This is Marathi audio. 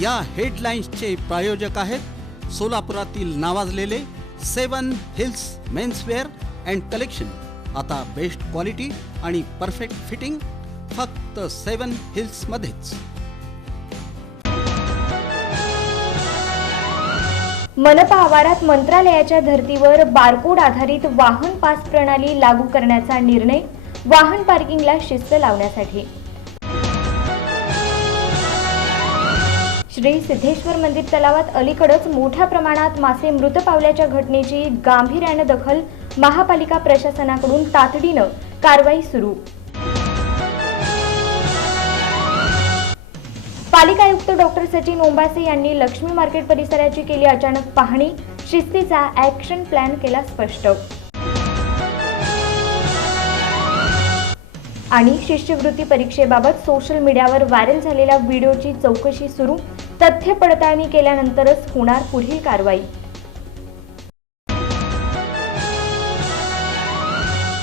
या हेडलाईन्सचे प्रायोजक आहेत सोलापुरातील नावाजलेले 7 हिल्स मेन्सवेअर अँड कलेक्शन. आता बेस्ट क्वालिटी आणि परफेक्ट फिटिंग फक्त 7 हिल्स मध्येच. मनपा आवारात मंत्रालयाच्या धर्तीवर बारकोड आधारित वाहन पास प्रणाली लागू करण्याचा निर्णय. वाहन पार्किंगला शिस्त लावण्यासाठी. श्री सिद्धेश्वर मंदिर तलावात अलीकडेच मोठ्या प्रमाणात मासे मृत पावल्याच्या घटनेची गांभीर्याने दखल. महापालिका प्रशासनाकडून तातडीनं कारवाई सुरू. पालिका आयुक्त डॉक्टर सचिन ओंबासे यांनी लक्ष्मी मार्केट परिसराची केली अचानक पाहणी. शिस्तीचा ॲक्शन प्लॅन केला स्पष्ट. आणि शिष्यवृत्ती परीक्षेबाबत सोशल मीडियावर व्हायरल झालेल्या व्हिडिओची चौकशी सुरू. तथ्य पडताळणी केल्यानंतरच होणार पुढील कारवाई.